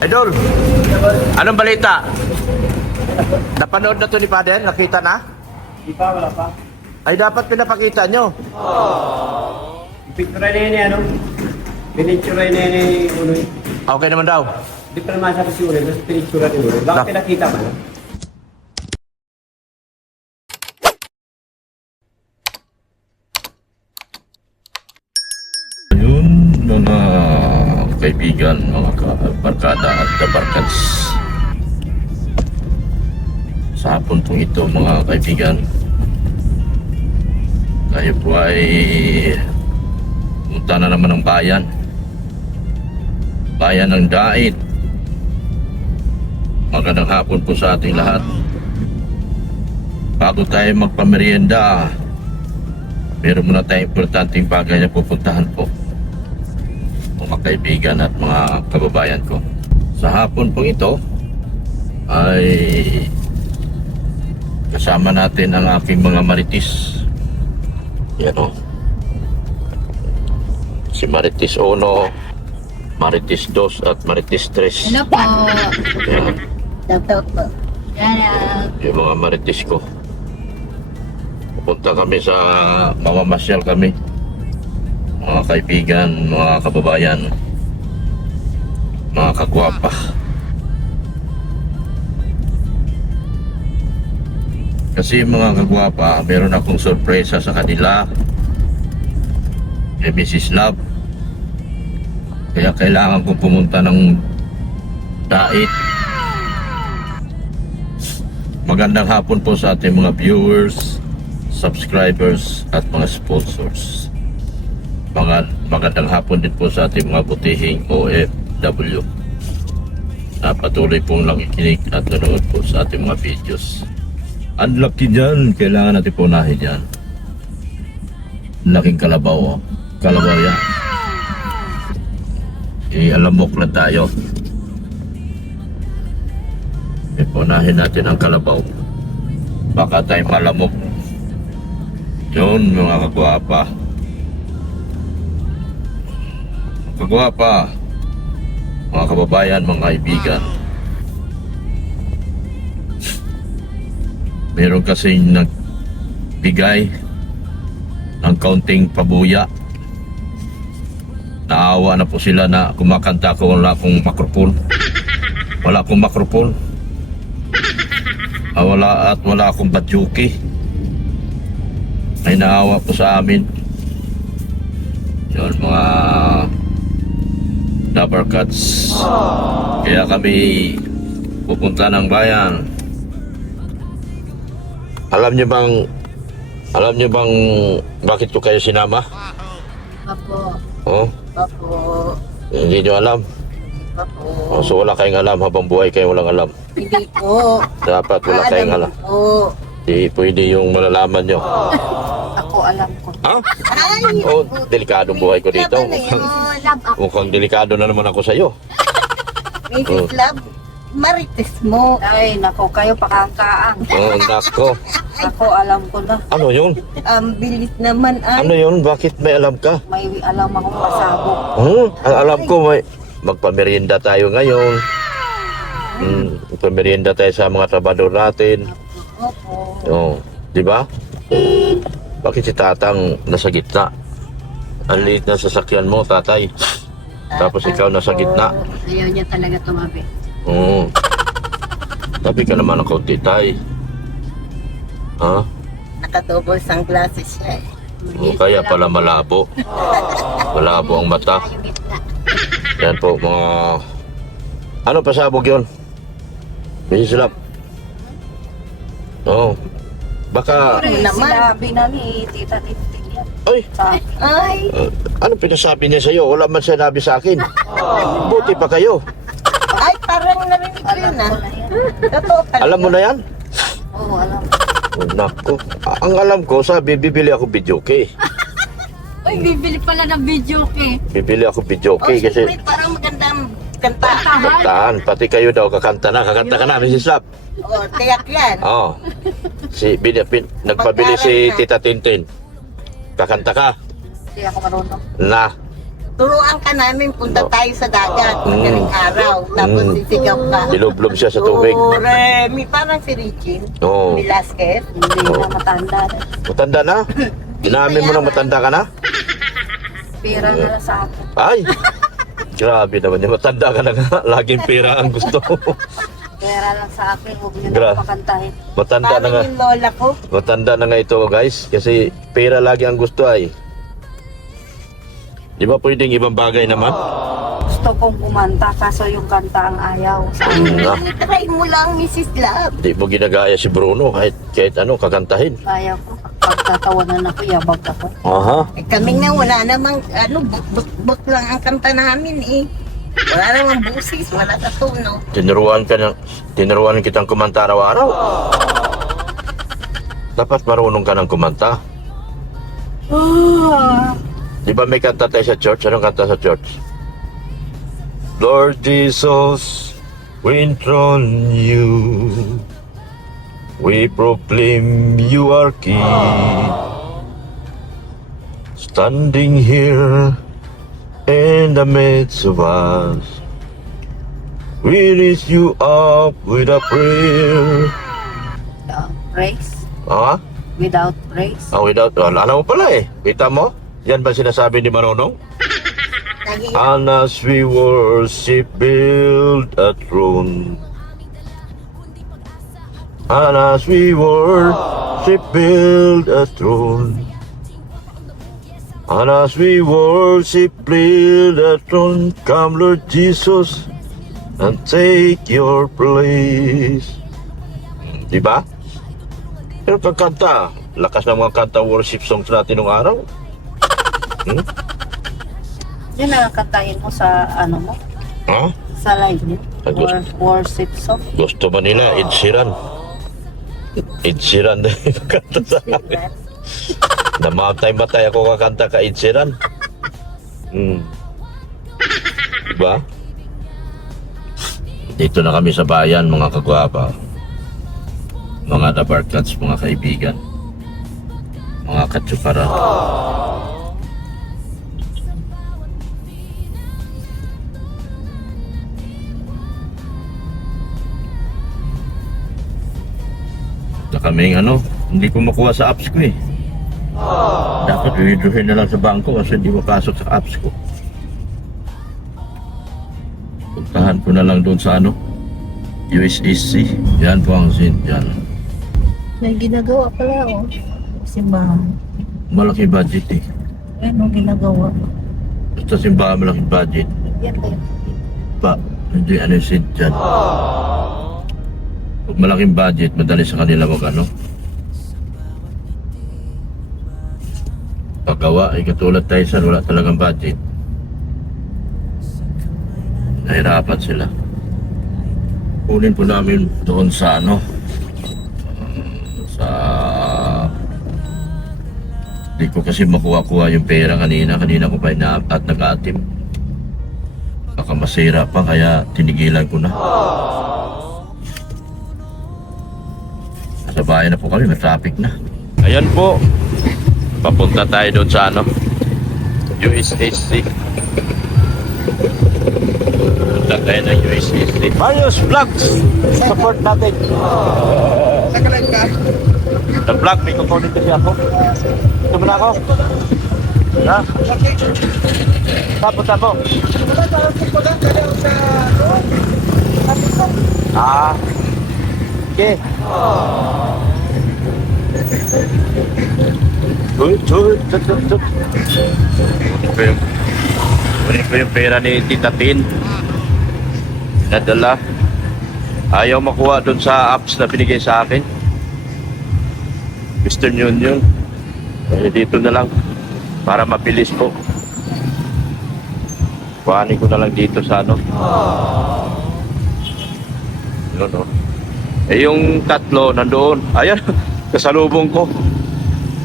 Idol, anong balita? Napanood na to ni Paden? Nakita na? Di pa, wala pa. Ay dapat pinapakita nyo. Picture na yun ano? Pinicture na yun ulo. Okay naman daw. Di pa naman sabi si ulo, basta pinicture na yun ulo. Bakit pinakita ba no? Yun, mga kaibigan, mga kabarkada at kabarkads. Sa hapon pong ito, mga kaibigan, tayo po ay punta na naman ng bayan. Bayan ng Dait. Magandang hapon po sa ating lahat. Bago tayo magpamerienda, meron muna tayong importanteng bagay na pupuntahan po, mga kaibigan at mga kababayan ko. Sa hapon pong ito ay kasama natin ang aking mga maritis. Yan o, si Maritis 1, Maritis 2 at Maritis 3. Ano po? Yan, Shoutout po. Yan. yung mga maritis ko. Pupunta kami sa, mamamasyal kami, mga kaibigan, mga kababayan, mga kagwapa. Kasi mga kagwapa, meron akong sorpresa sa kanila, kay Mrs. Love. Kaya kailangan kong pumunta ng Dait. Magandang hapon po sa ating mga viewers, subscribers at mga sponsors. Magandang hapon din po sa ating mga butihing OFW na patuloy pong nakikinig at nanonood po sa ating mga videos. Ang laki dyan, kailangan natin punahin yan. Laking kalabaw, oh. Kalabaw yan. Alamok na tayo. Punahin natin ang kalabaw. Baka tayo malamok. Yun, mga kagwapa. Kagwapa, mga kababayan, mga kaibigan. Meron kasing nagbigay ng kaunting pabuya. Naawa na po sila na kumakanta ko, wala akong mikrofon. Wala akong mikrofon. Wala akong batyuki. Ay naawa po sa amin. Yun, mga Dabarkats. Kaya kami pupunta ng bayan. Alam niyo bang bakit ko kayo sinama? Apo. Oh? Apo. Hindi niyo alam? Apo. Oh, so wala kayong alam habang buhay kayo walang alam. Hindi po. Dapat wala kayong alam. Po. Di pwede yung malalaman nyo. Ako alam ko. Ha? Ay! Oh, delikadong buhay ko dito. Love ako. Mukhang delikado na naman ako sa'yo. Mrs. Love, marites mo. Ay, nako kayo pakangkaang. Oh, nako. Ako alam ko na. Ano yun? Bilis naman ay. Ano yun? Bakit may alam ka? May alam akong pasabog. Ang alam ko may magpamerienda tayo ngayon. Magpamerienda tayo sa mga trabador natin. Opo. Oh, di ba? Bakit si Tatang nasa gitna? Ang liit na sasakyan mo, tatay. Tapos ikaw nasa gitna. Ayaw niya talaga tumabi. Oo. Tabi ka naman ng kaunti, tay. Ha? Nakatubol sunglasses siya eh. O kaya pala malabo. Malabo ang mata. Yan po, mga... Ano pasabog yun? Mrs. Love. Oo. Baka... Sinabi na ni Tita Tintin yan. Ay! Sa akin. Ay! Ano pinasabi niya sa'yo? Wala man sinabi sa akin. Buti pa kayo. Ay, parang narinig ko yun ah. Totoo pala. Alam mo na yan? Oo, alam. Oh, naku. Ang alam ko, sabi, bibili ako videoke. Ay, bibili pala ng video kay. Bibili ako videoke kasi... Parang magandang kanta. Kantahan. Pati kayo daw kakanta na. Kakanta ka na, Mrs. Love. Oo, tiyak yan. Oo. Nagpabili si Tita Tintin. Kakanta ka Hindi ako marunong. na. turuan ka namin, punta tayo sa dagat, madaling araw, tapos sisigaw ka. Bilublob siya sa tubig. Remy, parang si Regine Oo. Velasquez. Hindi na matanda. Matanda na? Inamin mo nang matanda ka na? Pira na lang sa akin. Ay! Grabe naman yun. Matanda ka na nga. Laging pera ang gusto. Pera lang sa akin, huwag niyo Gra- na pakantahin. Matanda na Paano nga. yung lola ko? Matanda na nga ito guys. Kasi pera lagi ang gusto ay. Di ba pwedeng ibang bagay naman? Gusto kong kumanta, kaso yung kanta ang ayaw. Try mo lang, Mrs. Love. Di mo ginagaya si Bruno kahit ano, kakantahin. Kaya ko, pagtatawanan ako, yabag ako. Aha. Eh, kami nga, wala namang, but lang ang kanta namin eh. Wala namang busis, wala sa tono. Tinuruan kitang kumanta araw-araw. Dapat marunong ka ng kumanta. Di ba may kanta tayo sa church? Anong kanta sa church? Lord Jesus, we enthrone you. We proclaim you are King. Standing here in the midst of us, we raise you up with a prayer. Without praise? Ah? Without praise? Without, alam mo pala eh. Kita mo? Yan ba sinasabi ni Marunong? And as we worship, build a throne. And as we worship, build a throne. And as we worship, build a throne. Come, Lord Jesus, and take your place. Diba? Pero pagkanta, lakas ng mga kanta worship songs natin nung araw. Yun ang kantahin mo sa ano mo? Ha? Sa live mo? Worship song? Gusto ba nila? Ed Sheeran. Ed Sheeran na yung kanta sa akin. Namatay-matay ako kakanta ka Ed Sheeran. Diba? Dito na kami sa bayan, mga kagwapa. Mga dabarkats, mga kaibigan. Mga katsukara. Na kaming hindi ko makuha sa apps ko eh. Dapat i-withdrawin na lang sa bangko kasi hindi mapasok sa apps ko. Puntahan ko na lang doon sa USSC. Yan po ang yan. May ginagawa pala oh. Simbahan. Malaki budget eh. Ano ginagawa? Basta simbahan malaki budget. Yan ba yun? Pa, hindi yung sin dyan. Pag malaking budget, madali sa kanila paggawa ay katulad tayo sa wala talagang budget. Nahirapan sila. Kunin po namin doon sa hindi ko kasi makuha-kuha yung pera kanina ko pa at nag-atim. Baka masira pa kaya tinigilan ko na. Sa bayan na po kami, may traffic na. Ayan po. Papunta tayo doon sa USSC. Punta tayo ng USSC. Marius Vlogs! Support natin. Nakalag ka? The vlog, may kukunin kasi ako. Ito mo na ako. Ha? Punta mo. Okay. Kunin ko yung pera ni Tita Tin. Nadala. Ayaw makuha doon sa apps na binigay sa akin. Western Union. Dito na lang. Para mabilis po. Kuhanin ko na lang dito sa Yun yung tatlo nandoon. Ayan. Kasalubong ko.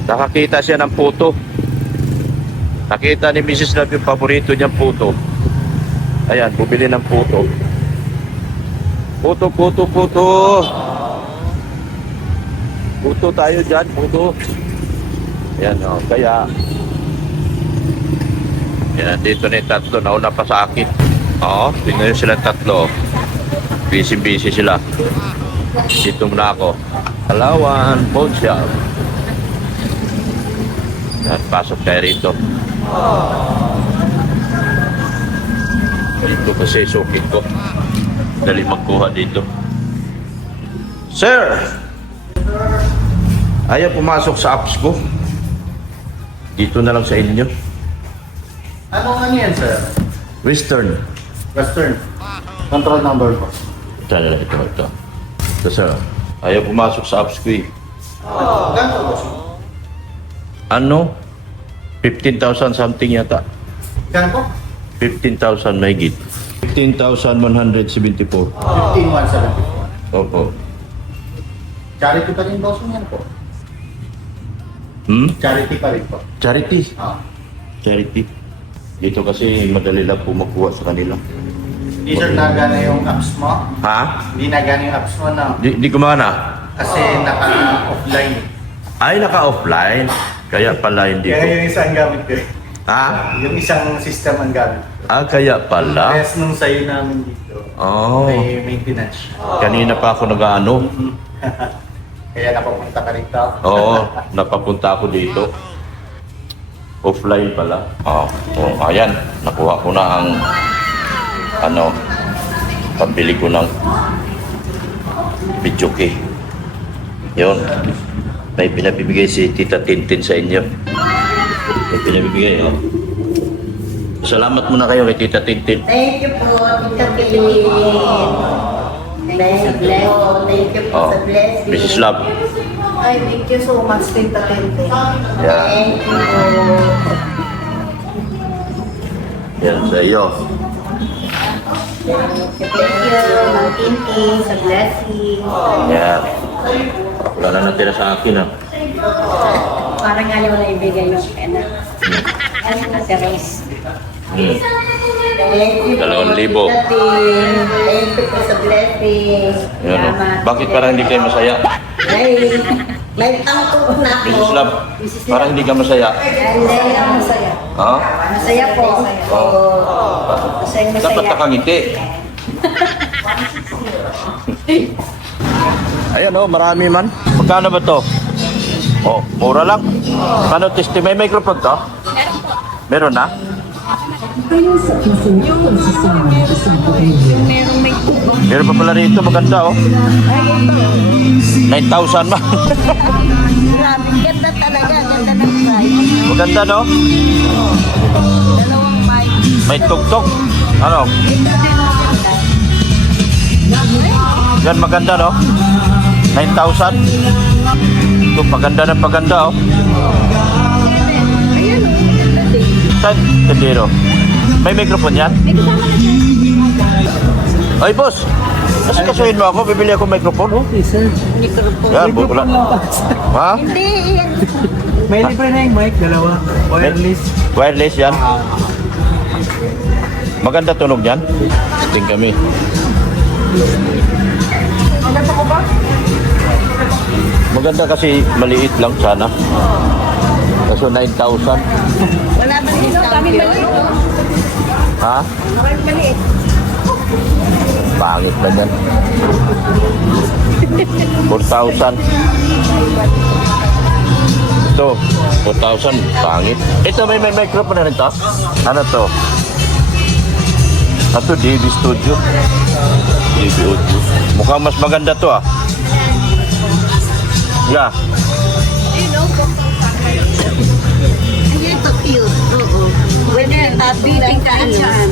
Nakakita siya ng puto. Nakita ni Mrs. Love yung paborito niyang puto. Ayan, bumili ng puto. Puto. Puto tayo dyan, puto. Ayan kaya Yan, dito na yung tatlo. Nauna pa sa akin. Oo, tingnan nyo silang tatlo. Busy-busy sila. Dito muna ako. Palawan, phone shop. Yan, pasok tayo rito. Dito kasi sukit ko. Dali magkuha dito. Sir! Ayaw pumasok sa apps ko. Dito na lang sa inyo. Anong ano yan, sir? Western. Western. Control number po. Ito. Ito sir. Ayaw pumasok sa apps ko eh. Ganito po. Ano? 15,000 something yata. Ganito po? 15,000 may git. 15,174. 15,174. Opo. Charity pa rin boss yan po. Charity pa rin po. Charity. Ah. Charity. Dito kasi madali lang po makuha sa kanila. Hindi sir nagana yung apps mo. Ha? Hindi nagana yung apps mo na. Di kumana? Kasi naka-offline. Ay, naka-offline. Kaya pala hindi Kaya ko. yung isang gamit ko. Ha? Yung isang system ang gamit. Ah, kaya pala. Rest nung sayo namin dito. Oh. May maintenance. Kanina pa ako nag-ano. Kaya napapunta ka rito. Oo, napapunta ako dito. Offline pala. Ayan. Nakuha ko na ang pambili ko ng video key. Yun. May pinabibigay si Tita Tintin sa inyo. May pinabibigay, oh. Salamat muna kayo kay Tita Tintin. Thank you po, Tita Pilin. Thank you po Oh, sa blessing. Mrs. Love. Ay, thank you so much, Tita Tente. Yeah. Thank you. Yan sa iyo. Thank you, Ma'am Tinti, sa blessing. Yan. Wala na natira sa akin, ah. Parang nga wala ibigay yung pena. Ano na si Rose? Hmm. Thank you po, 2,000. Tita Tin. Thank you po sa blessing. Yan, oh. Bakit parang hindi kayo masaya? May tangko na ako. Mrs. Love, parang hindi ka masaya. Hindi ako masaya. Ha? Masaya po. Masaya, Dapat masaya. nakangiti. Ayan, oh, marami man. Magkano ba to? Oh, mura lang. Ano, testi? May microphone to? Meron na? Meron pa pala rito, maganda, oh. 9,000 man. Grabe, ganda talaga. Ganda ng price. Maganda, no? Dalawang mic. May tugtog. Ano? Yan, maganda, no? 9,000. Ito, paganda na paganda, oh. Ayun, ganda din. Saan? Tendero. May microphone yan? Ay, boss. Kasi kasuhin mo ako, bibili ako microphone, oh. Microphone. Yan, bukla. Ha? Hindi, yan. May libre na yung mic, dalawa. Wireless. Wireless yan. Maganda tunog yan. Ting kami. Maganda kasi maliit lang sana. Kaso 9,000. Wala ba discount yun? Ha? Pangit na yan. 4,000. Ito, 4,000. Pangit. Ito, may microphone na rin to. Ano to? Ito, DB Studio. DB Audio. Mukhang mas maganda to, ah. Yeah. Ay, ito cute. Oo. Pwede tabitin ka dyan.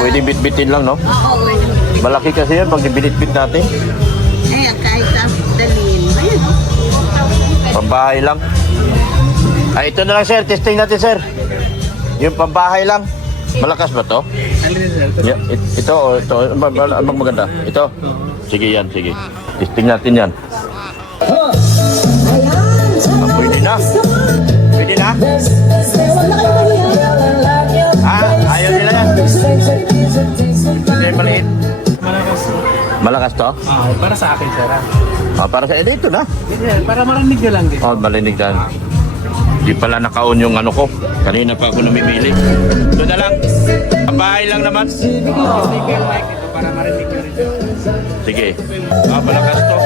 Pwede bit-bitin lang, no? Oo. Malaki kasi yan pag binit-bit natin. Ayan, kahit sa dalhin. Ayan. Pambahay lang. Ay, ito na lang, sir. Testing natin, sir. Yung pambahay lang. Malakas ba to? Yeah, ito, maganda. Ito. Sige yan, sige. Testing natin yan. Pwede na. Pwede na. Ayaw nila yan. Hindi, maliit. Malakas. Malakas to? Para sa akin, sir. Para sa ito na. Para marinig nyo lang din. Oh, malinig na. Di pala naka-on yung ano ko. Kanina pa ako namimili. Ito na lang. Bahay lang naman. Speaker mic ito para marinig nyo rin. Sige. Palakas to.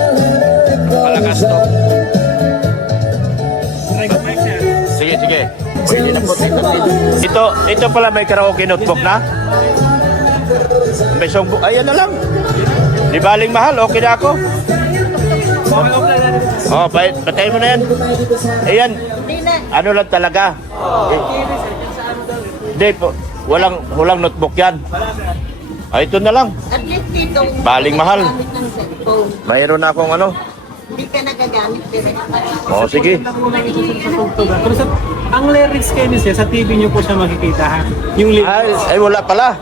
Palakas to. Try ko mic sir. Sige, sige. Pwede na po. Ito pala may karaoke notebook na. May songbook. Ayan na lang. Di baling mahal. Okay na ako. Okay, okay na rin. Oh, patay mo na yan. Ayan. Hindi na. Ano lang talaga. Hindi po. Walang notebook yan. Ay, ito na lang. At least dito. Baling mahal. Gamit ng cellphone. Mayroon na akong ano. Hindi ka nagagamit direct. Oh, sige. Pero sa, ang lyrics kayo niya sa TV niyo po siya makikita ha. Yung lyrics. Ay, wala pala.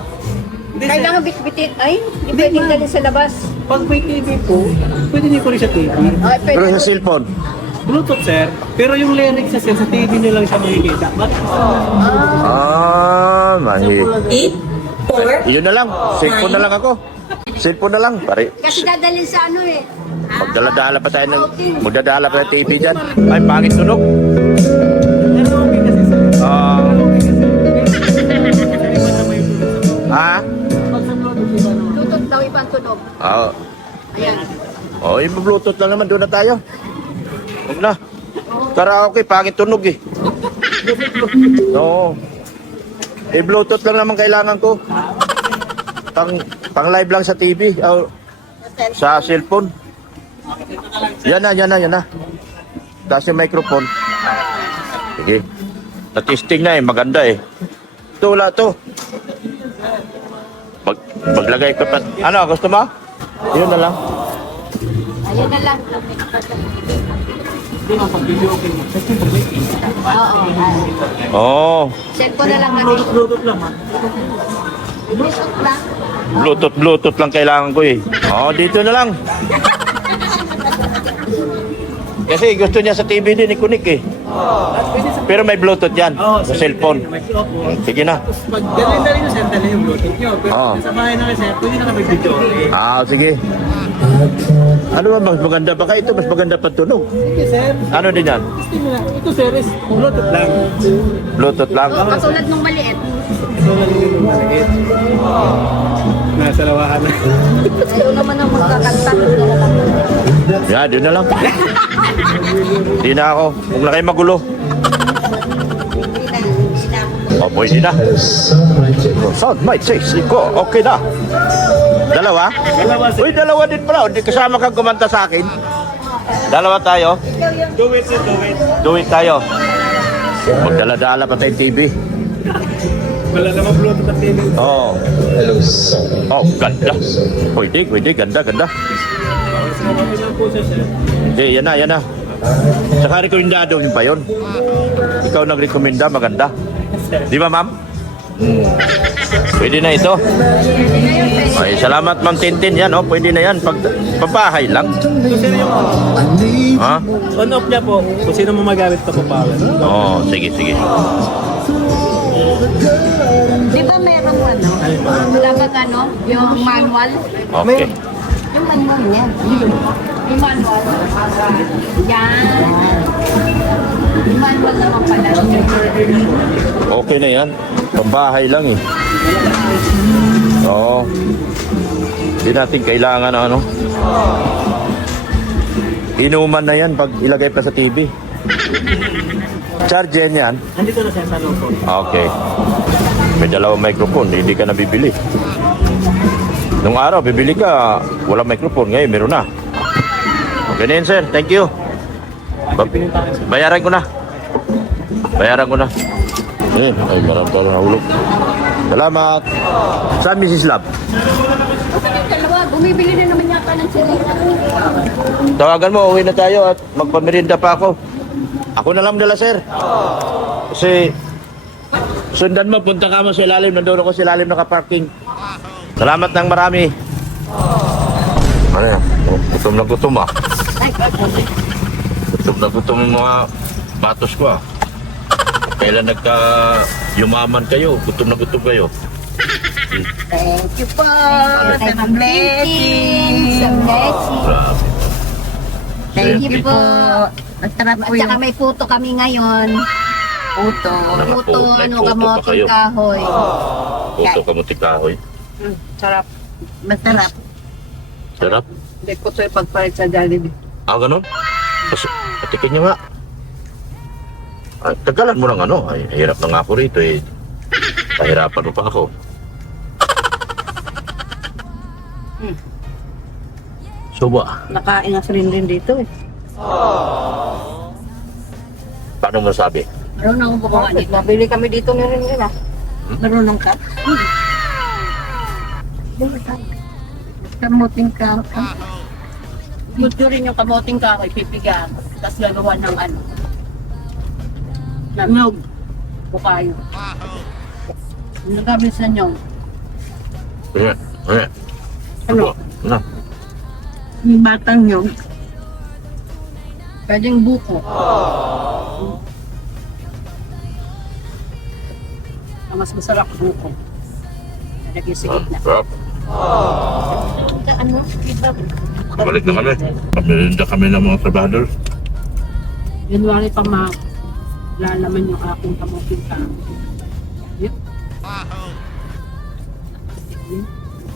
Hindi, sir. Kailangan bitbitin. Ay, hindi pwedeng dalhin sa labas. Pag may TV po, pwede niyo po rin sa TV. Ay, pwede. Pero sa cellphone. Bluetooth sir. Pero yung lyrics niya sir, sa TV niyo lang siya makikita. Bakit? Mahi. 8, 4, Yun na lang. Cellphone na lang ako. Cellphone na lang. Pare. Kasi dadalhin sa ano eh. Magdala-dala pa tayo ng... Magdadala pa ng TV dyan. Ay, pangit tunog. Pero okay kasi sir. Ha? Pag sa Bluetooth, iba naman. Tutot daw ibang tunog. Ayan. Oh, yung Bluetooth lang naman. Doon na tayo. Huwag na. Karaoke, pangit tunog eh. Oo. Bluetooth lang naman kailangan ko. Pang live lang sa TV. O, sa cellphone. Yan na. Tapos yung microphone. Sige. Na-testing na eh. Maganda eh. Ito, wala to. Maglagay ko pa. Ano, gusto mo? Yun na lang. Ayan na lang. Hindi nga pag video okay mo. Kasi pag may TV. Oo. Oh. Cellphone na lang kami. Bluetooth lang ha. Bluetooth lang. Bluetooth lang kailangan ko eh. Oh, dito na lang. Kasi gusto niya sa TV din ikunik eh. Pero may Bluetooth yan. Sa cellphone. Sige na. Pag dalhin nyo sir, dalhin yung Bluetooth nyo. Pero Oo. sa bahay na sir, pwede na kami video okay. Sige. Ano ba mas maganda? Baka ito mas maganda pa tunog. Sige sir. Ano din yan? Ito sir is Bluetooth lang. Bluetooth lang. Oo, katulad nung maliit. Ito lang yung maliit. Nasa lawahan na. Ayaw naman ang magkakanta. Yan, yun na lang. Hindi na ako. Huwag na kayo magulo. Oh, pwede na. Sound might say, siko. Okay na. Dalawa? Uy, dalawa din pala. Hindi kasama kang kumanta sa akin. Dalawa tayo. Do it sir, do it. Do it tayo. Magdala-dala pa tayo TV. Wala naman Bluetooth at TV. Oh. Oh, ganda. Pwede. Ganda. Okay lang po siya sir. Hindi, yan na. Saka rekomendado yun pa yun. Ikaw nag-rekomenda, maganda. Di ba, ma'am? Pwede na ito. Ay, salamat, ma'am Tintin. Yan, oh, pwede na yan. Pabahay lang. Ito sir yung Ha? on-off niya po. Kung sino mo magamit ito po power. Oh, sige. Di ba meron ano? Dapat ano, yung manual. Okay. Yung manual niya. Yung manual. Yan. Yung manual naman pala. Okay na yan. Pabahay lang eh. Oo. Hindi natin kailangan ano. Inuman na yan pag ilagay pa sa TV. Charge yan. Nandito na sir sa loob po. Okay. May dalawang microphone, hindi ka nabibili. Nung araw, bibili ka, walang microphone. Ngayon, meron na. Okay na yun, sir. Thank you. Bayaran ko na. Ay, marami nahulog. Salamat. Saan, Mrs. Love? Dalawa, bumibili na naman yata ng silina. Tawagan mo, uwi na tayo at magpamerinda pa ako. Ako na lang dala, sir. Kasi, sundan mo, punta ka mo sa ilalim. Nandun ako sa ilalim nakaparking. Salamat ng marami. Ano yan? Gutom na gutom ah. Gutom na gutom yung mga batos ko ah. Kailan yumaman kayo, gutom na gutom kayo. Thank you po. Sa blessing. Sa blessing. Grabe. Thank you po. Masarap At po saka yung may puto kami ngayon. puto. May Puto, puto ano, pa kamoting kayo. kahoy. Puto kamuti kahoy. Sarap. Masarap. Sarap. Hindi ko ito ipagpalit sa Jollibee. Ah, ganun? Patikin nyo nga. Ay, tagalan mo lang ano. Ay, hirap na nga ako rito eh. Pahirapan mo pa ako. Suba. Nakain na rin din dito eh. Paano mo sabi? Marunong ko gumawa dito. Nabili kami dito ni rin nila. Marunong ka? Kamuting ka. Gusto rin yung kamoting kahoy, pipigaan. Tapos gagawa ng ano. Nyog. Bukayo. Yung gabi sa nyog. Ano? Ano? Yung batang yun. Pwedeng buko. Ang mas masarap buko. Nalagay sa gitna. Sarap. Ano? Iba. Balik na kami. Pamirinda kami ng mga trabador. January pa malalaman yung aking kamoting kahoy. Yep.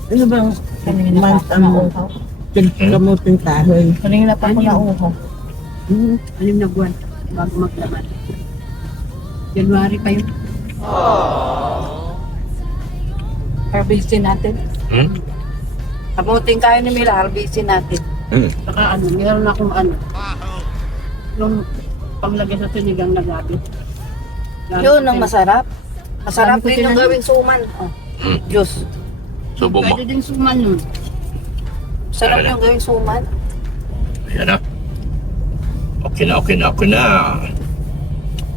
Ano bang month ang kamuting kahoy? Kanina pa ako nauho. Anim na buwan bago maglaman. January pa yun. Harvestin natin. Kamuting kahoy ni Mila, harvestin natin. Saka ano, meron akong ano. Yung panglagay sa sinigang na gabi. Yun ang masarap. Masarap Dami ko din yung tinanong. gawing suman. Oh. Diyos. Subo mo. Pwede din suman yun. Sarap Ayan na. yung gawing suman. Ayan na. Okay na, okay na, okay na.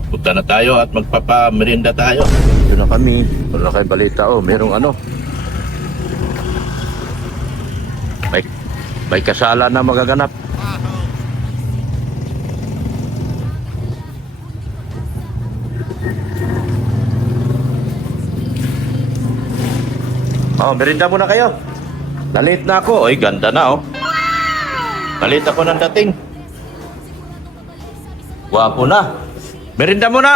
Punta na tayo at magpapamerinda tayo. Ito na kami. Wala kayong balita. Oh, merong ano. May kasala na magaganap. Oh, merinda muna kayo. Nalit na ako. Oy, ganda na oh. Nalit ako ng dating. Wapo na. Merinda muna.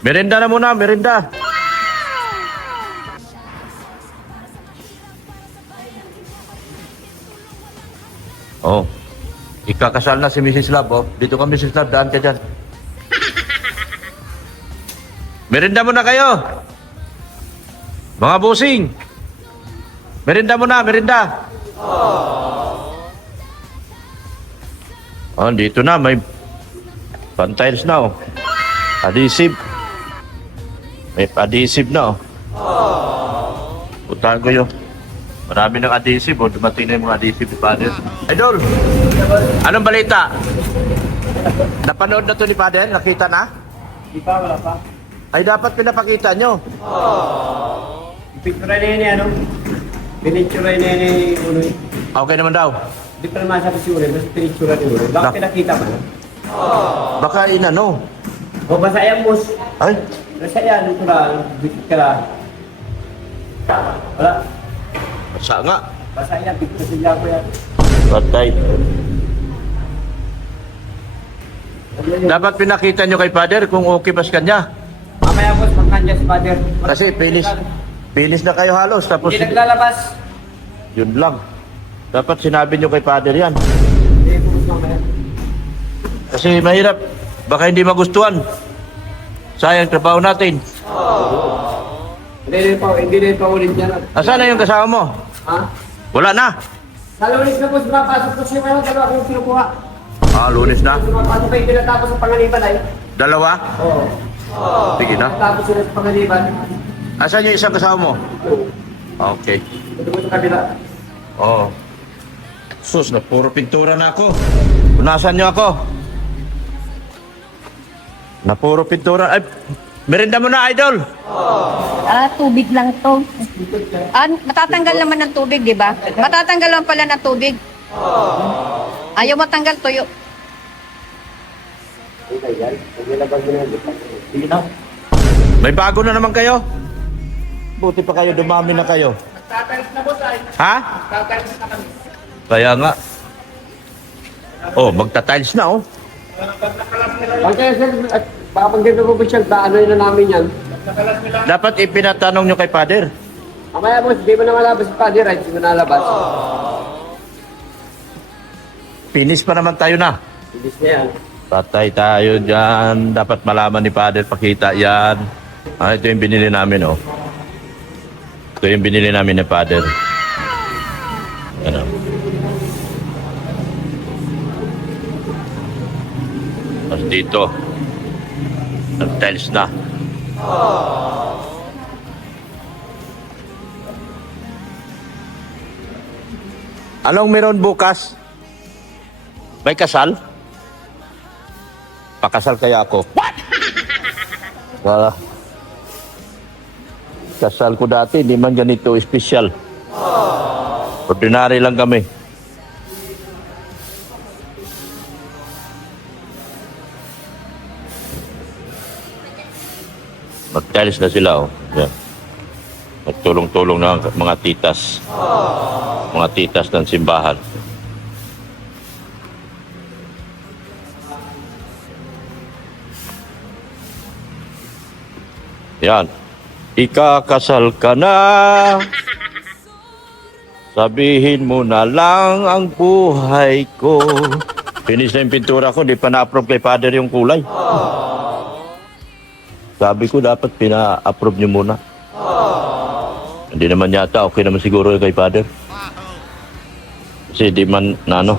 Merinda na muna, merinda. Oh. Ikakasal na si Mrs. Love, oh. Dito ka, Mrs. Love, daan ka dyan. Merinda muna kayo. Mga busing. Merinda muna, merinda. Oh, dito na, may pantiles na, oh. Adhesive. May adhesive na, oh. Puntahan ko yun. Marami ng adhesive, oh. Dumating na yung mga adhesive ni Father. Idol! Anong balita? Napanood na to ni Father? Nakita na? Di pa, wala pa. Ay, dapat pinapakita nyo. Picture na yun ano? Pinicture na yun Unoy. Okay naman daw. Di pa naman sabi si Unoy, basta pinicture ni Unoy. Bakit pinakita mo? Baka inano. O basta yan, boss. Ay, Basta yan, natural. Bikit ka lang. Wala. sa nga. Basta yan, picture sila ko yan. Patay. Dapat pinakita nyo kay Father kung okay ba sa kanya. Mamaya, boss, magkanya si Father. Kasi finish na kayo halos. Tapos Hindi naglalabas. yun lang. Dapat sinabi nyo kay Father yan. Hindi, boss, mamaya. Kasi mahirap. Baka hindi magustuhan. Sayang trabaho natin. Hindi na pa ulit yan. Asan na yung kasama mo? Ha? Wala na. Sa lunes na, boss, mapasok po siya ngayon. Dalawa akong kinukuha. Ah, Lunes na. Mapasok pa yung pinatapos sa panganiban ay. Dalawa? Oo. Sige na. Tapos sila sa panganiban. Asan yung isang kasama mo? Okay. Ito po sa kabila. Oo. Sus, na puro pintura na ako. Punasan niyo ako. Na puro pintura. Ay, merinda mo na, idol. Tubig lang to. Matatanggal naman ng tubig, di ba? Matatanggal naman pala ng tubig. Ayaw matanggal tuyo. May bago na naman kayo. Buti pa kayo, dumami na kayo. Ha? Kaya nga. Oh, magta-tiles na oh. Okay, sir. At baka pag ganito po siya, ano na namin yan. Dapat ipinatanong nyo kay Father. Mamaya boss, di mo na malabas si Paddy, right? Di mo na labas. Finish pa naman tayo na. Bilis na yan. Patay tayo dyan. Dapat malaman ni Father, pakita yan. Ah, ito yung binili namin, oh. Ito yung binili namin ni Father. Ano? Tapos dito. Nag-tiles na. Anong meron bukas? May kasal? Pakasal kaya ako. What? Wala. Kasal ko dati, hindi man ganito espesyal. Ordinary lang kami. Mag-tiles na sila, oh. Yan. Magtulong-tulong na ang mga titas. Mga titas ng simbahan. Yan. Ikakasal ka na. Sabihin mo na lang ang buhay ko. Finish na yung pintura ko. Hindi pa na-approve kay Father yung kulay. Sabi ko dapat pina-approve niyo muna. Hindi naman yata. Okay naman siguro kay Father. Kasi di man na ano.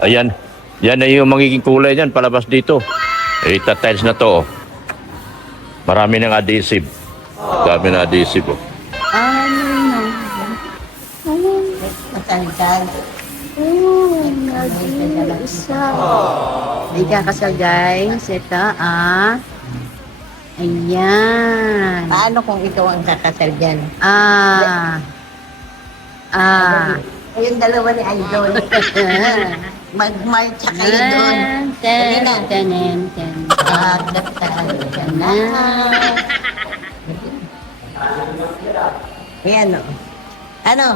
Ayan. Yan na yung magiging kulay niyan, palabas dito. Ita-tiles na to, oh. Marami ng adhesive. Dami ng adhesive, oh. Matanggal. May kakasal guys. Ito Ayan. Paano kung ikaw ang kakasal dyan? Yung dalawa ni Idol. Mag-marcha kayo doon. Dali na. Kakasal ka na. Ayan o. Ano?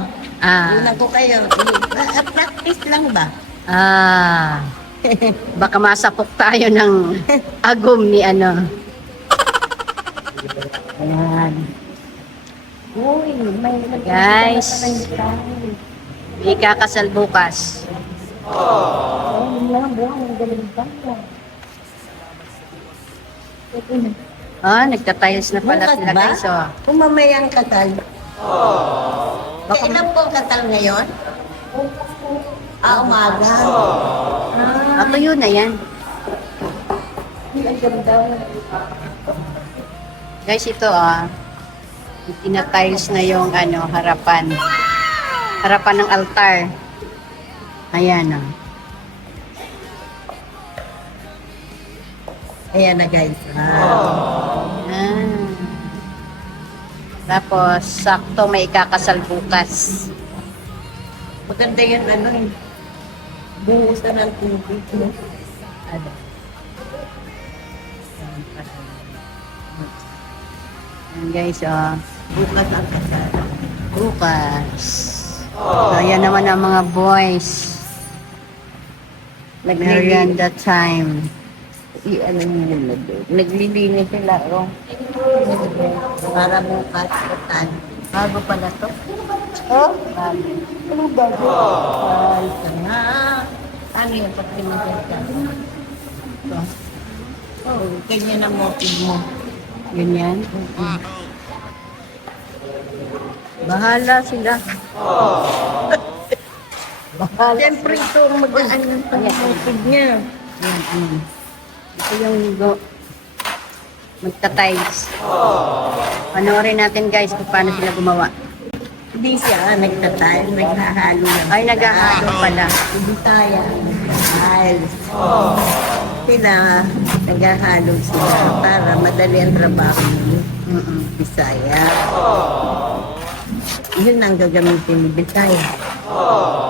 Una ko kayo. Practice lang ba? Baka masapok tayo ng agum ni ano. Ayan. Uy, may Guys, may kakasal bukas. Nagtatiles na pala Bukas sila ba? guys. Oh. Kung mamayang kasal. Kailan po kasal ngayon? Umaga. Ako yun na yan. Guys, ito itinatiles na yung harapan. Harapan ng altar. Ayan Ayan na guys. Tapos, sakto may ikakasal bukas. Maganda yun, buhusan ng tubig. Ayan guys, Bukas ang kasal. bukas. So, ayan naman ang mga boys. Merienda time. Naglilinis sila, para bukas kasal. Bago pala to. Bago. Ano bago? Ay, sana. Ano yung pagkalimutan ka? Ganyan ang motive mo. Ganyan. Bahala sila. Siyempre ito ang magaan ng pag-motive niya. Ito yung magta-tiles. Panoorin natin guys kung paano sila gumawa. Hindi siya nagtatay, naghahalo lang. Ay, naghahalo pala. Hindi tayo. Sila, naghahalo sila para madali ang trabaho ni Bisaya. Yun ang gagamitin ni Bisaya.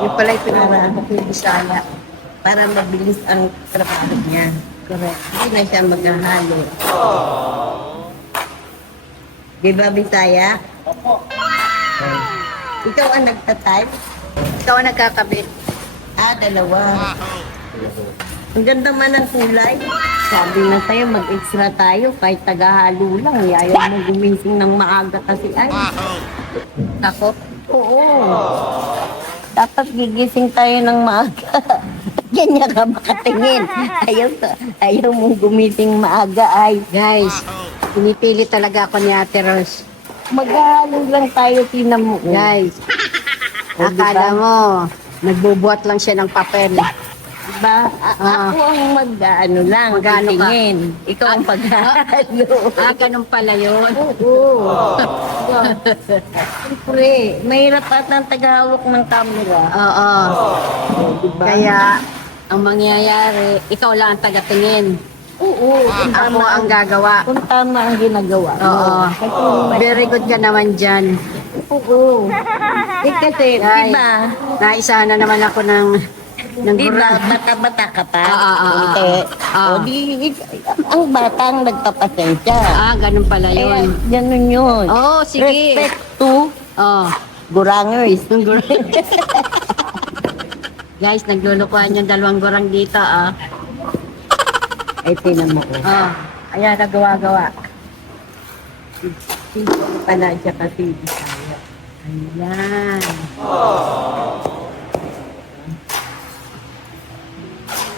Yung pala yung pinagawa ko kay Bisaya. Para mabilis ang trabaho niya. Correct. Hindi na siya maghahalo. Di ba, Bisaya? Opo. Ikaw ang nagtatay? Ikaw ang nagkakabit. Dalawa. Ang ganda man ng kulay. Sabi na sa'yo, mag-extra tayo kahit tagahalo lang. Ayaw mo gumising ng maaga kasi ay. Ako? Oo. Dapat gigising tayo ng maaga. Ganyan ka makatingin. Ayaw mong gumising maaga ay. Guys, pinipili talaga ako ni Ate Rose. Maghahalo lang tayo, tinan mo. Guys, O, akala diba? mo, nagbubuhat lang siya ng papel. Diba? Ako ang mag-ano lang, Mag-ano ka? titingin. Ikaw ang paghahalo. Ganun pala yun. Oo. Siyempre, mahirap at ang tagahawak ng camera. Oo. Diba? Kaya, ang mangyayari, ikaw lang ang tagatingin. Oo. Kung Ako tama ang gagawa. Kung tama ang ginagawa. mo. Oo. Kasi, Very good ka naman dyan. oo. Kasi, Ay, diba? Naisahan na naman ako ng Diba, gura. bata-bata ka pa? Ah. Kunti. Ah. O di, ang batang nagpapasensya. Ganun pala Eh, yun. ganun yun. Oo, sige. Respect to Oh. gurangers. Guys, naglulukuhan yung dalawang gurang dito, Ay, tinan mo ko. Ayan, nagawa-gawa. Pala siya kasi Bisaya. Ayan.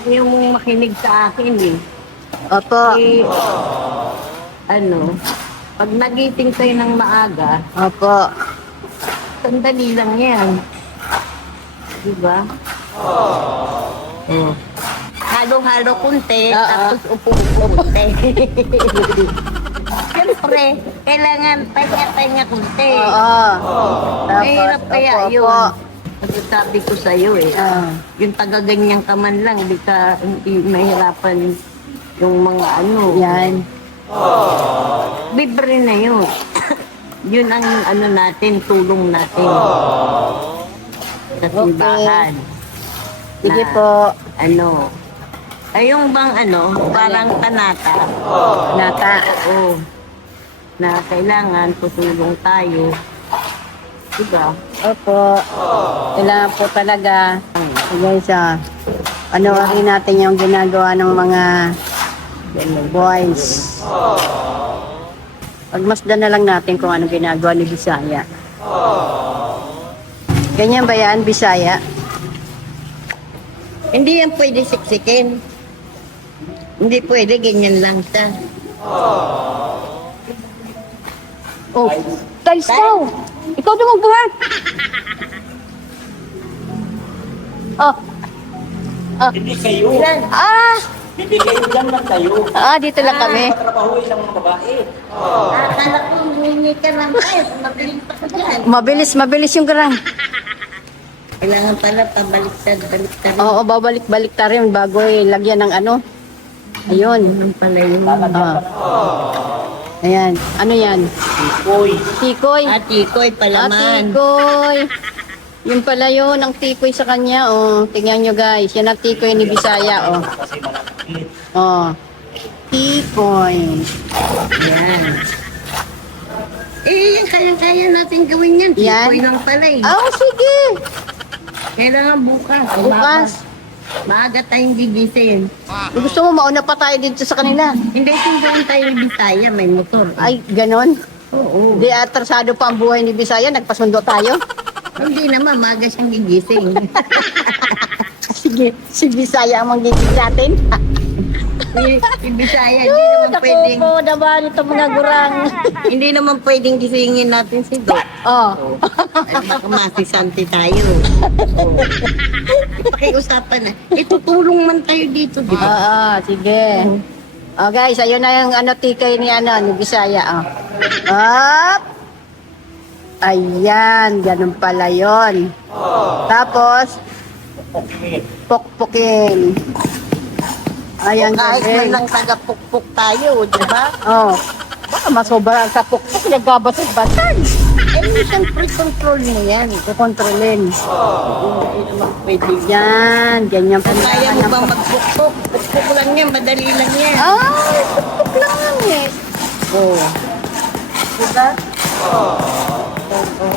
Yung makinig sa akin eh. Opo. Eh, pag nagising tayo ng maaga, Opo. sandali lang yan. Diba? Halo-halo kunti, Oo. tapos upo-upo kunti. Siyempre, kailangan pahinga-pahinga kunti. Mahirap kaya yun. Kasi sabi ko sa'yo eh, yung taga-ganyang ka man lang, hindi mahirapan yung mga Yan. Libre na yun. Yun ang natin, tulong natin. Sa simbahan. Sige Na, po. Ay yung bang parang tanata. Nata. Oo. Na kailangan tutulong tayo. Diba? Opo. Kailangan po talaga. Guys, rin natin yung ginagawa ng mga boys. Pagmasdan na lang natin kung ano ginagawa ni Bisaya. Ganyan ba yan, Bisaya? Hindi yan pwede siksikin. Hindi pwede, ganyan lang siya. Oh, tiles daw! Ikaw daw magbuhat! Hindi kayo. Hindi kayo dyan lang kayo. Dito lang kami. Trabahuin lang mga babae. Akala ko humingi ka ng pes, mabilis pa ka dyan. Mabilis yung garang. Kailangan pala pabaliktad. Oo, babalik-balik ta rin bago lagyan ng ano. Ayun. Ang pala yun. Ayan. Ano yan? Uy. Tikoy. Tikoy palaman. Tikoy. Yun pala yun, ang tikoy sa kanya. Oh, tingnan nyo guys. Yan ang tikoy ni Bisaya. Oh. Kasi malaki. Oh. Tikoy. Yan. Yung kaya-kaya natin gawin yan. Yan? Tikoy lang pala eh. Oh, sige. Kailangan bukas. Bukas. Maaga tayong gigising. Gusto mo mauna pa tayo dito sa kanila? Hindi, sundan tayo ni Bisaya, may motor. Ay, ganon. Oo. Di atrasado pa ang buhay ni Bisaya. Nagpasundo tayo. Hindi naman, maaga siyang gigising. Sige, si Bisaya ang magiging natin. si Bisaya, hindi naman pwedeng, Naku po naman itong mga gurang. hindi naman pwedeng gisingin natin si Doc. Oh. Ay, baka masisanti tayo. Pakiusapan na. Itutulong man tayo dito, di ba? Sige. Oh guys, ayun na yung tikoy ni ni Bisaya. Up. Ayan, ganun pala yun. Tapos, pukpukin. Ayan, Kahit man galing. lang taga-pukpuk tayo, di ba? Oh. Baka masobra sa pukpuk, nagkabasag-basag. Siyempre, control mo yan. Kukontrolin. Hindi naman pwede. Yan, ganyan pa Kaya mo bang magpukpuk? Tuktok lang yan, madali lang yan. Ay, tuktok lang eh. Oo. Diba?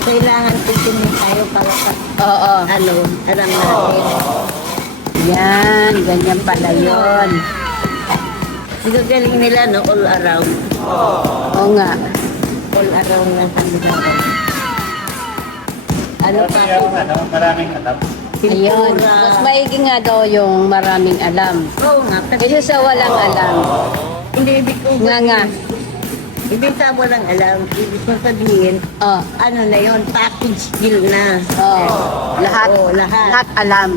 Kailangan titingin tayo para sa Oo. ano, alam natin. Yan, ganyan pala yun. Ang gagaling nila, no? All around. Oo nga. All around ng kanila. Ano pa? Kaya ano, maraming alam. Ayun. Mas maigi nga daw yung maraming alam. Oo nga. Kasi sa walang alam. Hindi ibig ko Nga. Ibig sa walang alam. Ibig ko sabihin, Oh. ano na yon, package deal na. Oh. Lahat. Oo, lahat. Lahat alam.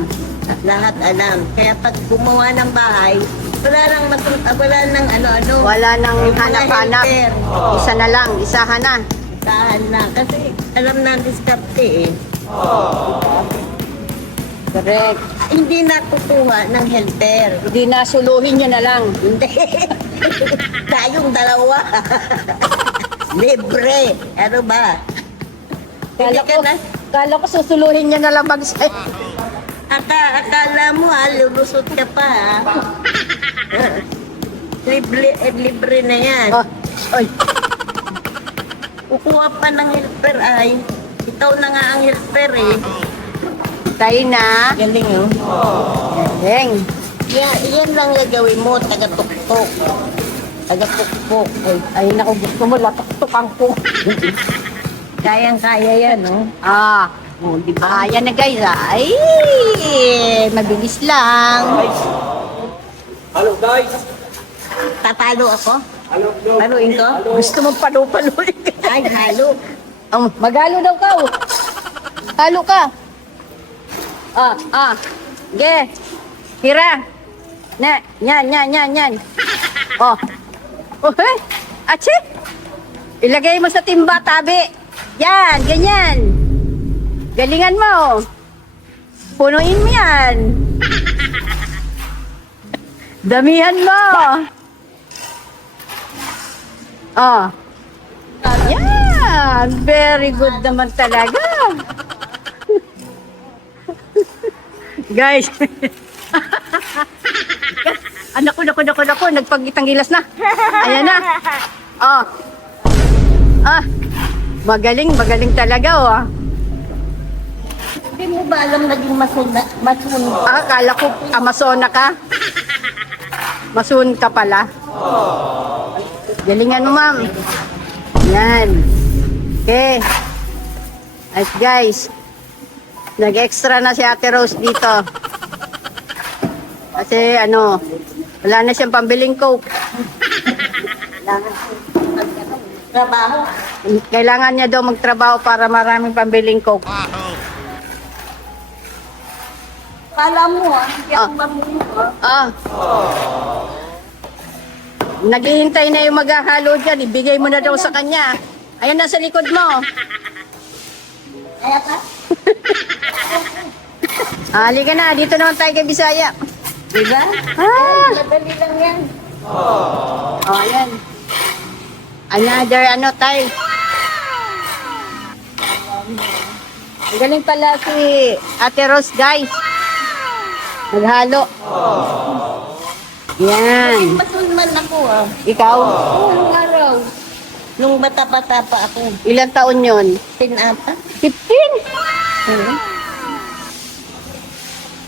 Lahat alam. Kaya pag gumawa ng bahay, wala nang ano-ano. Wala nang Yung mga hanap-hanap. helper. Isa na lang. Isahan na. Tahan na. Kasi alam na ang diskarte eh. Correct. Hindi nakukuha ng helper. Hindi na suluhin nyo na lang. Hindi. Tayong dalawa. Libre. Ano ba? Hindi Kala ka ko, na. kala ko susuluhin nyo na lang mag-set. Akala mo lulusot ka pa libre na yan. Oh. Oy. Kukuha pa ng helper ay. Ikaw na nga ang helper eh. Tayo na. Galing oh. Galing. Yan lang gagawin mo, taga-tuktok. Taga-tuktok. Ay, naku, gusto mo, latok-tokan ko. Kayang-kaya yan, no? Ah. Oh, di ba? Yan na guys. Ay, mabilis lang. Hello guys! Tatalo ako? Paluin ko? Gusto mo palo-paloy ka. Ay, halo. Magalo daw ka. Oh. Halo ka. Ge. Tira. Yan. Oh. Oh, hey. Achi. Ilagay mo sa timba, tabi. Yan, ganyan. Galingan mo. Punuin mo yan. Damihan mo. Oh. Yan. Very good naman talaga. Guys. Anak ko. Nagpagitang gilas na. Ayan na. Oh. Magaling talaga, oh. Hindi mo ba alam naging masun? Akala ko Amazona ka. Masun ka pala. Galingan mo, ma'am. Yan. Okay. At guys, nag-extra na si Ate Rose dito. Kasi wala na siyang pambiling coke. Trabaho? Kailangan niya daw magtrabaho para maraming pambiling coke. Kala mo hindi ako mamuli Naghihintay na yung maghahalo dyan. Ibigay mo na daw sa kanya. Ayun na sa likod mo. Kaya ka? Halika na. Dito naman tayo kay Bisaya. Diba? Madali lang yan. Ayan. Another tayo. Ang galing pala si Ate Rose, guys. Naghalo. Yan. Masunman ako Ikaw? Nung araw. Nung bata-bata pa ako. Ilang taon yon? Tinata. 15?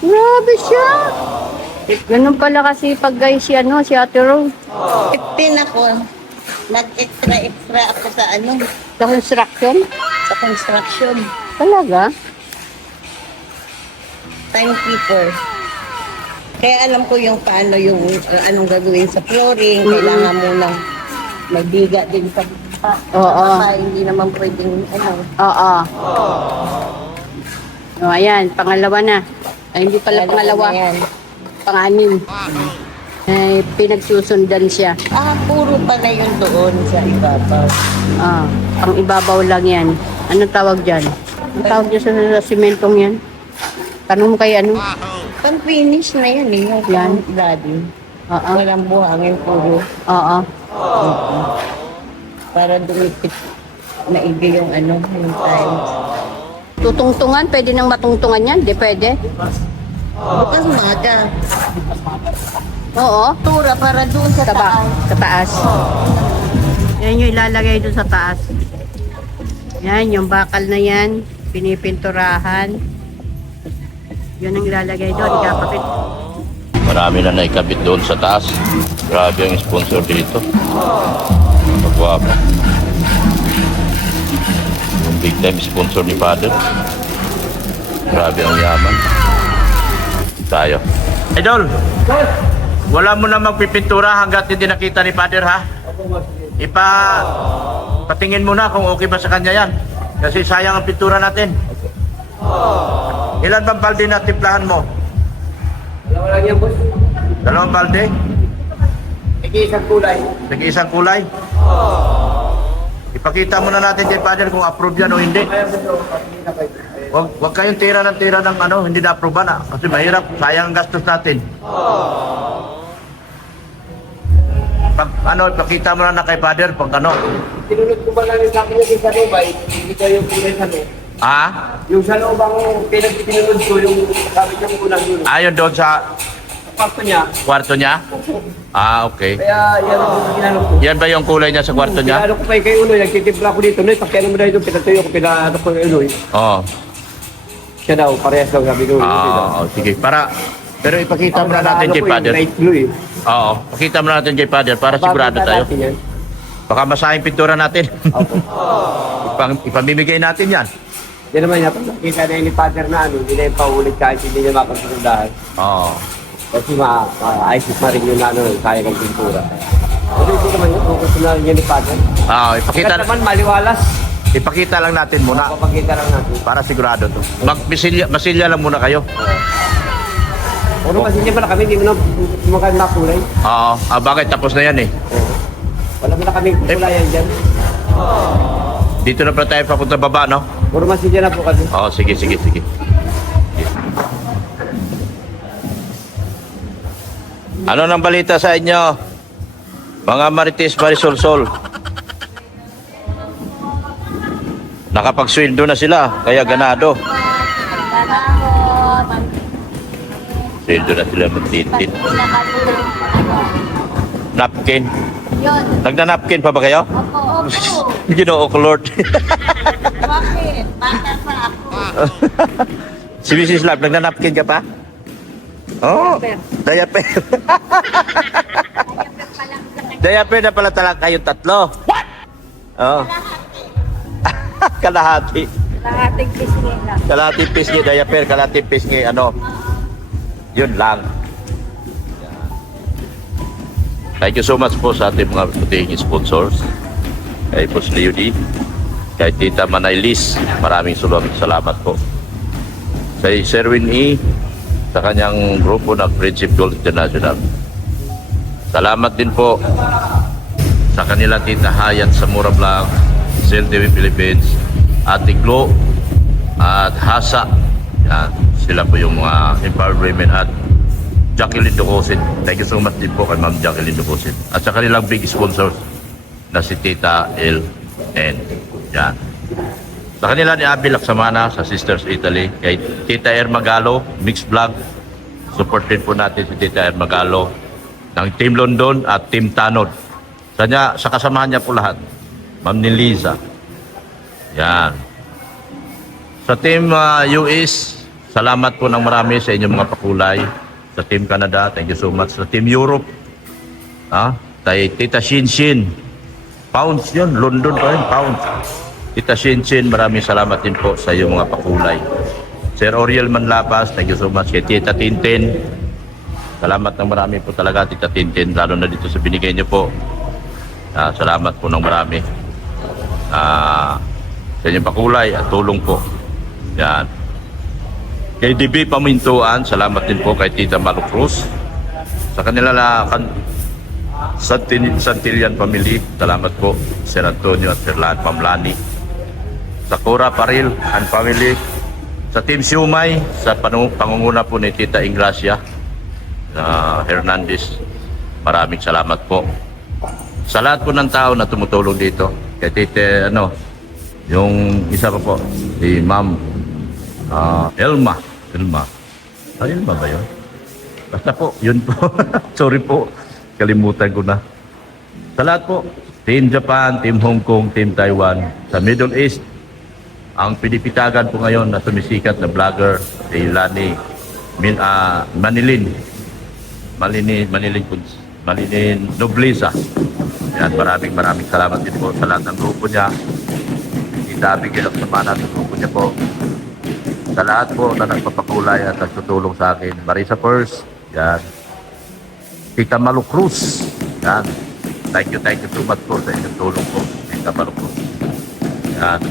Grabe siya. Ganun pala kasi pag guys si Ate Rose. 15 ako. Nag-extra ako sa Sa construction? sa construction. Talaga? Timekeeper. Kaya alam ko yung paano anong gagawin sa flooring. Kailangan mo nang may biga din sa Oo. hindi naman pwedeng Oo. Ayan, pangalawa na. Ay, hindi pala pangalawa. Yan. Pang-anim. Ay, pinagsusundan siya. Puro pala yun doon sa ibabaw. Pang ibabaw lang yan. Anong tawag dyan? Anong tawag dyan sa simentong yan? Tanong mo kay Pang-finish na yan yung Yan. daddy. Oo. Walang buhangin, puro. Oo. Para dumipit na iba yung yung tiles. Tutungtungan? Pwede nang matungtungan yan? Di pwede? Bukas maga. Oo. Tura para doon sa taas. Sa taas. Yan yung ilalagay doon sa taas. Yan, yung bakal na yan. Pinipinturahan. Yun ang ilalagay doon. Ikakapit. Marami na naikabit doon sa taas. Grabe ang sponsor dito. Magwapo. Yung big time sponsor ni Father. Grabe ang yaman. Tayo. Idol! Wala mo na magpipintura hanggat hindi nakita ni Father, ha? Patingin mo na kung okay ba sa kanya yan. Kasi sayang ang pintura natin. Ilan bang balde na timplahan mo? Wala lang yan, boss. 2 balde? Nag-iisang kulay. Nag-iisang kulay? Ipakita mo na natin kay Father kung approve yan o hindi. Huwag kayong tira ng ano, hindi na-approve na. Kasi mahirap, sayang ang gastos natin. Pag ano, ipakita mo na kay Father pag ano. Tinunod ko ba lang yung sa akin yung sa loob, hindi ko yung kulay sa loob. Ha? Yung sa loob ang pinag-tinunod ko, yung sabi niyang unang yun. Ayon doon sa Pakto niya. kwarto niya? Ah, okay. Kaya yan ang ginano ko. Yan ba yung kulay niya sa kwarto niya? Ginano ko kay Unoy, nagtitimpla ko dito. Unoy, pakialam mo na ito, pinatuyo ko, pinano ko kay Unoy. Oo. Siya daw, parehas daw sabi ko. Sige. Pero ipakita mo na natin kay Father. Light blue eh. Oo. Pakita mo na natin kay Father para sigurado Papakita tayo. natin yan. Baka masayang pintura natin. Opo. Ipamimigay natin yan. Yan naman yan. Nakita na yung ni Father na ano, hindi na yung paulit kahit hindi niya makasundahan. Oo. Kasi maayos pa rin yung ano, kaya ng pintura. Pero ito naman yun, kung gusto na niya ni Father. Ipakita, Kahit naman maliwalas, ipakita lang natin muna papakita lang natin. para sigurado to. Masilya lang muna kayo. Puro kasi niya pala kami, hindi mo na kumakain na kulay. Oo. Bakit? Tapos na yan eh. Wala mo na kami kulayan dyan. Dito na pala tayo papunta baba, no? Puro masilya na po kasi. Oo, sige. Ano nang balita sa inyo? Mga Marites Marisolsol. Nakapagsweldo na sila, kaya ganado. Sweldo na sila magtitin. Napkin. Yun. Nagna-napkin pa ba kayo? Opo. Ginoo ko, Lord. Bakit? Bata pa ako. Si Mrs. Love, nagna-napkin ka pa? Oo. Oh, diaper. Diaper na pala talaga kayong tatlo. What? Oo. Kalahati. Lahating pisngi lang. Kalahating pisngi diaper, kalahating pisngi ano. Yun lang. Thank you so much po sa ating mga puting sponsors. Kay Boss Leo D, kay Tita Manaylis, maraming salamat po. Sa Sherwin E, sa kanyang grupo ng Friendship Gold International. Salamat din po sa kanila Tita Hayat sa Mura Vlog, Cell TV Philippines, Ate Glo, at Hasa. Yan, sila po yung mga empowered women at Jacqueline Ducosin. Thank you so much din po kay Ma'am Jacqueline Ducosin. At sa kanilang big sponsors na si Tita LN. Yan. Sa kanila ni Abby Laksamana sa Sisters Italy, kay Tita Ermagalo, Mix Vlog. Support din po natin si Tita Ermagalo ng Team London at Team Tanod. Sa kasamahan niya po lahat. Ma'am Niliza. Yan. Sa Team US, salamat po ng marami sa inyong mga pakulay. Sa Team Canada, thank you so much. Sa Team Europe, kay Tita Shinshin. Pounds yun, London pa rin, pounds. Tita Shinshin, maraming salamat din po sa iyong mga pakulay. Sir Oriel Manlapas, thank you so much. Kay Tita Tintin, salamat ng marami po talaga, Tita Tintin, lalo na dito sa binigay niyo po. Salamat po ng marami. Sa inyong pakulay at tulong po. Yan. Kay DB Pamintuan, salamat din po kay Tita Malu Cruz. Sa kanila Santillan Family, salamat po Sir Antonio at Sir Pamlani. Sa Cora Paril and Family, sa Team Siumay, sa pangunguna po ni Tita Ingracia Hernandez, maraming salamat po. Sa lahat po ng tao na tumutulong dito, kay Tita, yung isa pa po, si Ma'am Elma. Elma ba yun? Basta po, yun po. Sorry po, kalimutan ko na. Sa lahat po, Team Japan, Team Hong Kong, Team Taiwan, sa Middle East, ang pinipitagan po ngayon na sumisikat na vlogger, si Lani Manilin Nobleza. Yan, maraming salamat din po sa lahat ng grupo niya. Itabi kayo sa mga ng grupo niya po. Sa lahat po na nagpapakulay at nagtutulong sa akin. Marisa First, yan. Tita Malu Cruz, yan. Thank you so much po sa inyong tulong po, Tita Malu Cruz. Yan.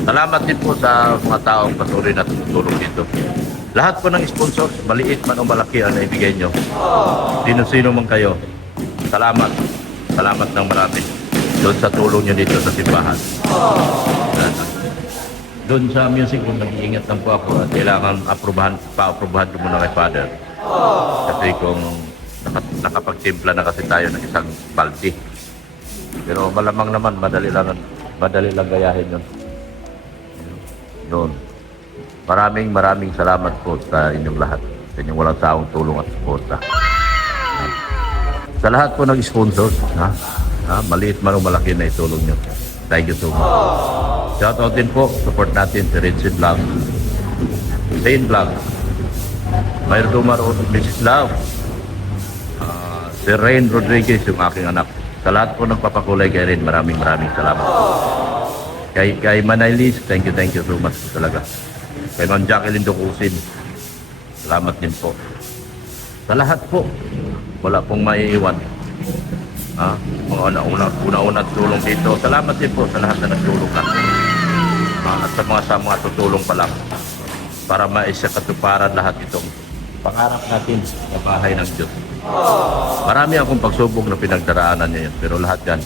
Salamat din po sa mga taong patuloy na tutulong dito. Lahat po ng sponsors, maliit man o malaki ang naibigay nyo. Sino-sino man kayo, salamat. Salamat ng marami doon sa tulong nyo dito sa simbahan. Doon sa music room, nag-iingat lang po ako at kailangan pa-aprobahan ko muna kay Father. Kasi kung nakapagtimpla na kasi tayo ng isang balde. Pero malamang naman, madali lang gayahin yun. Yun. Maraming salamat po sa inyong lahat. Sa inyong walang sawang tulong at suporta. Sa lahat po ng sponsors, maliit man o malaki na itulong nyo. Thank you so much. Shout out din po, support natin si Rinsin Vlog, Zane Vlog, Mayrdumar Mrs. Love, si Rain Rodriguez, yung aking anak. Sa lahat po ng papakulay kay Rain, maraming salamat. Kay Manaylis, thank you so much po talaga. Kay Ma'am Jacqueline Ducusin, salamat din po. Sa lahat po, wala pong maiiwan. Mga una-una tulong dito. Salamat din po sa lahat na nagtulong na. At sa mga tutulong pa lang para maisakatuparan lahat itong pangarap natin sa bahay ng Diyos. Marami akong pagsubok na pinagdaraanan niya yun, pero lahat yan,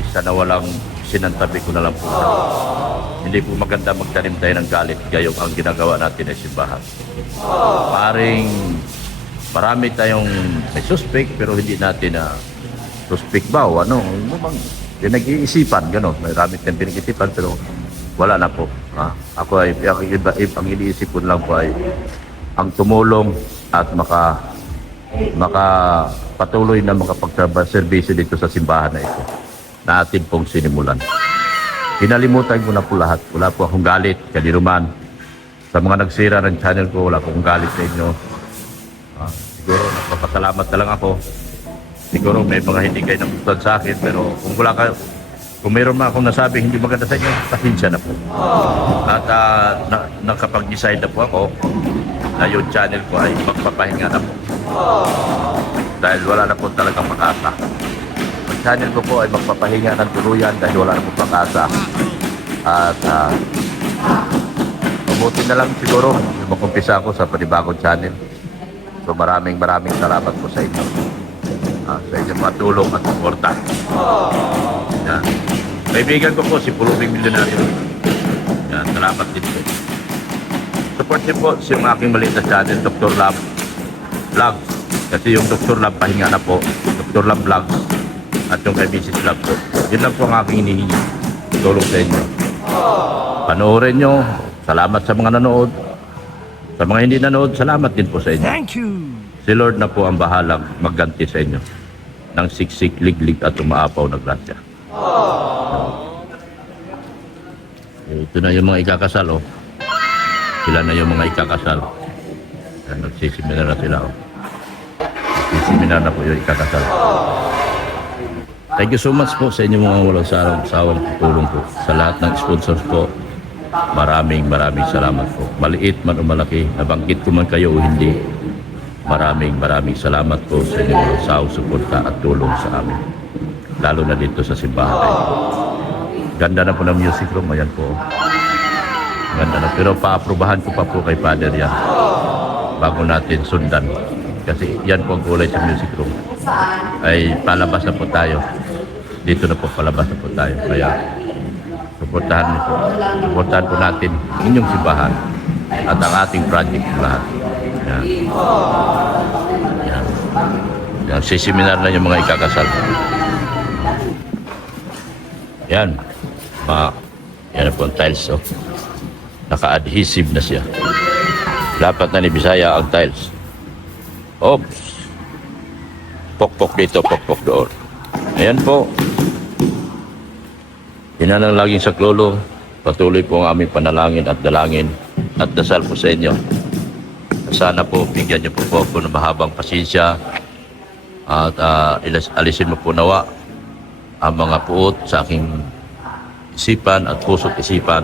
isa na walang sinantabi ko na lang po. Hindi po maganda magtanim tayo ng galit gayong ang ginagawa natin ay simbahan. Marami tayong may suspect pero hindi natin na suspect ba o ano, pinag-iisipan, gano'n. Marami tayong pinag-iisipan pero wala na po. Ako ay, ang iniisip ko lang po ay ang tumulong at makapatuloy na makapagservisyo dito sa simbahan na ito na atin pong sinimulan. Pinalimutan ko na po lahat. Wala po akong galit, kaninuman. Sa mga nagsira ng channel ko, wala akong galit sa inyo. Siguro, nagpapasalamat na lang ako. Siguro, may mga hindi kayo nagustuhan sa akin, pero kung mayroon man akong nasabi hindi maganda sa inyo, pasensya na po. At nakapag-decide na po ako na yung channel ko ay magpapahinga na po. Dahil wala na po talagang pag-asa. Ang channel ko po ay magpapahinga ng tuluyan dahil wala na po pag-asa. At mabuti na lang siguro mag-umpisa ako sa panibagong channel. So maraming salamat po sa inyo. Sa inyong mga tulong at suporta. Yan. Kaibigan ko po si Pulubing Milyonaryo. Yan, salamat din po. Support din po si mga aking maliit na channel, Dr. Love Vlogs. Kasi yung Dr. Love pahinga na po. Dr. Love Vlogs. At yung kay Mrs. Love po. Yun lang po ang aking hinihingi. Tulong sa inyo. Panoorin nyo. Salamat sa mga nanood. Sa mga hindi nanood, salamat din po sa inyo. Thank you. Si Lord na po ang bahalang magganti sa inyo ng siksik, liglig at umaapaw na grasya. Ito na yung mga ikakasal, oh. Sila na yung mga ikakasal. Nagsiseminar na sila, oh. Nagsiseminar na po yung ikakasal. Thank you so much po sa inyong mga walang sawang tulong po. Sa lahat ng sponsors po, maraming salamat po. Maliit man o malaki, nabanggit ko man kayo o hindi, maraming salamat po sa inyong walang sawang suporta at tulong sa amin. Lalo na dito sa simbahan na ito. Ganda na po ng music room, ayan po. Ganda na, pero paaprubahan ko pa po kay Father yan bago natin sundan. Kasi yan po ang kulay sa music room. Ay palabas na po tayo. Dito na po palabas na po tayo. Kaya suportahan po natin inyong simbahan at ang ating project lahat. Yan. Yan. Siseminar na yung mga ikakasal. Yan. Yan na po ang tiles. Oh. Naka-adhesive na siya. Dapat na ni Bisaya ang tiles. Oops. Pokpok dito, pokpok doon. Ayan po. Yan ang laging saklolo. Patuloy po ang aming panalangin at dalangin at dasal po sa inyo. Sana po bigyan niyo po ako ng mahabang pasensya at alisin mo po nawa ang mga puot sa aking isipan at puso't isipan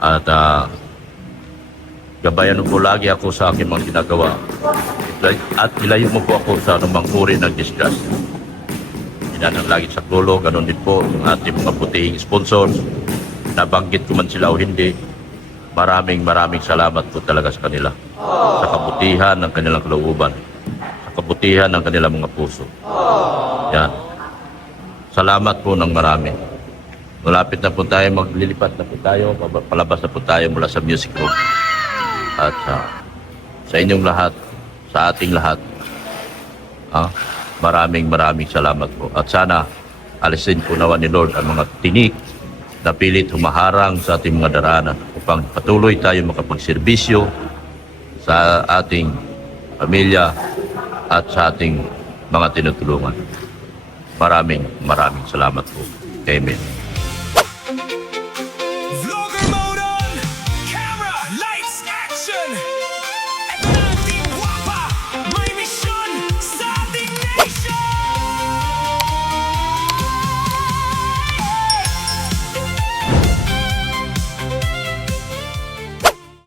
at gabayan mo po lagi ako sa aking mga ginagawa at ilayo mo po ako sa anumang uri ng disgrasya. Yan ang lagi sa klulo, ganun din po yung ating mga putihing sponsors. Nabanggit ko man sila o hindi, maraming salamat po talaga sa kanila. Sa kabutihan ng kanilang kalooban, sa kabutihan ng kanilang mga puso. Yan. Salamat po ng marami. Malapit na po tayo, maglilipat na po tayo, palabas na po tayo mula sa music room. At sa inyong lahat, sa ating lahat, maraming salamat po. At sana alisin po nawa ni Lord ang mga tinik na pilit humaharang sa ating mga daranan upang patuloy tayo makapagserbisyo sa ating pamilya at sa ating mga tinutulungan. Maraming salamat po. Amen.